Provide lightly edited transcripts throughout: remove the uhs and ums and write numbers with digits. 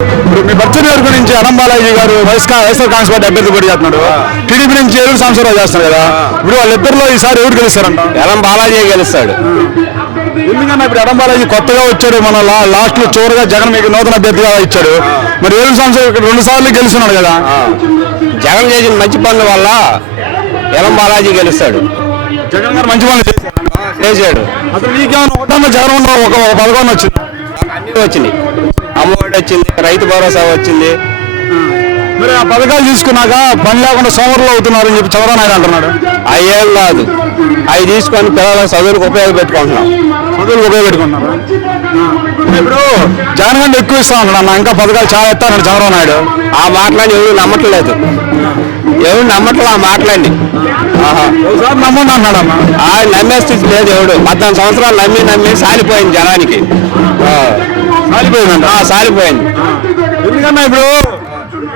ఇప్పుడు మీ బర్చ్ నియోజకవర్గం నుంచి అనం బాలాజీ గారు వైఎస్ఆర్ కాంగ్రెస్ పార్టీ అభ్యర్థి పోటీ చేస్తున్నాడు. టీడీపీ నుంచి ఏలూరు సాంబశివరావు చేస్తారు కదా. ఇప్పుడు వాళ్ళిద్దరిలో ఈసారి ఎవరు గెలుస్తారంట? అనం బాలాజీ గెలుస్తాడు. ఎందుకన్నా ఇప్పుడు అనం బాలాజీ కొత్తగా వచ్చాడు, మన లాస్ట్ లో చివరిగా జగన్ మీకు నూతన అభ్యర్థిగా ఇచ్చాడు. మరి ఏలూరు సాంబశివరావు ఇక్కడ 2 సార్లు గెలుస్తున్నాడు కదా. జగన్ చేసిన మంచి పనుల వల్ల అనం బాలాజీ గెలుస్తాడు. జగన్ గారు మంచి పనులు చేశాడు. అసలు నీకేమైనా ఒకటన్నా జగన్ ఉన్న ఒక పథకం వచ్చింది? అన్నీ వచ్చినాయి. అమ్మఒడి వచ్చింది, రైతు భరోసా వచ్చింది. మరి ఆ పథకాలు తీసుకున్నాక పని లేకుండా సోమరులు అవుతున్నారని చెప్పి చంద్రబాబు నాయుడు అంటున్నాడు. అయ్యేం కాదు, అవి తీసుకొని పిల్లల చదువులకు ఉపయోగపెట్టుకుంటున్నాం. చదువులకు ఉపయోగపెట్టుకుంటున్నారు. ఇప్పుడు జగన్ గంట ఎక్కువ ఇస్తా ఉన్నాడు అన్న, ఇంకా పథకాలు చాలా ఇస్తా అన్నాడు చంద్రబాబు నాయుడు. ఆ మాటలని ఎవరు నమ్మట్లేదు, ఎవరు నమ్మట్లేదు ఆ మాటలండి. ఒకసారి నమ్మండి అన్నాడు అన్న. నమ్మే స్థితి లేదు ఎవడు. 14 సంవత్సరాలు నమ్మి సాలిపోయింది జనానికి. సాలిపోయిందంట. సాలిపోయింది. ఎందుకన్నా ఇప్పుడు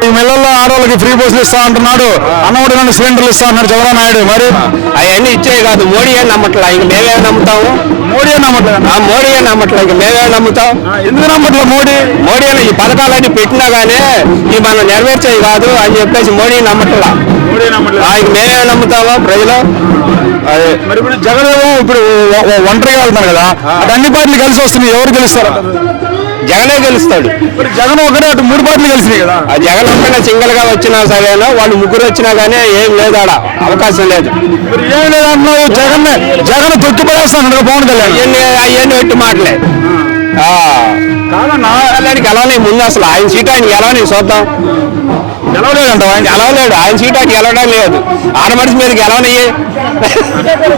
ఈ మిల్లల్లో ఆడవాళ్ళకి ఫ్రీ బస్సులు ఇస్తా అంటున్నాడు, అన్నఒడి 2 సిలిండర్లు ఇస్తా అన్నాడు చంద్రబాబు నాయుడు. మరి అవన్నీ ఇచ్చేవి కాదు. మోడీ ఏం నమ్మట్లా, ఇంక మేమే నమ్ముతాము. మోడీ నమ్మట్లేదు. మోడీ ఏం నమ్మట్లా, ఇంక మేమే నమ్ముతాం. ఎందుకు నమ్మట్లేదు మోడీ అని ఈ పథకాలన్నీ పెట్టినా గానీ ఈ మనం నెరవేర్చేవి కాదు అని చెప్పేసి మోడీ నమ్మట్లా. ఇంక మేమే నమ్ముతాము ప్రజలు. అదే మరి ఇప్పుడు జగన్ ఇప్పుడు ఒంటరిగా వెళ్తాను కదా, అటు అన్ని పార్టీలు కలిసి వస్తున్నాయి, ఎవరు గెలుస్తారు? జగనే గెలుస్తాడు. మరి జగన్ ఒకటే అటు 3 పార్టీలు కలిసినాయి కదా. ఆ జగన్ ఒక్కడే సింగిల్ గా వచ్చినా సరేనా, వాళ్ళు ముగ్గురు వచ్చినా గానీ ఏం లేదు, ఆడ అవకాశం లేదు. మరి ఏం లేదన్నావు, జగన్ తొక్కి పడేస్తాను పవన్ కళ్యాణ్. అవన్నీ పెట్టి మాటలే కాదన్నా, గెలవని ముందు అసలు ఆయన సీట్ ఆయన గెలవని చూద్దాం. గెలవలేదంట. ఆయన గెలవలేడు, ఆయన సీట్ ఆయన గెలవడం లేదు. ఆడ మనిషి మీద గెలవనయ్యే.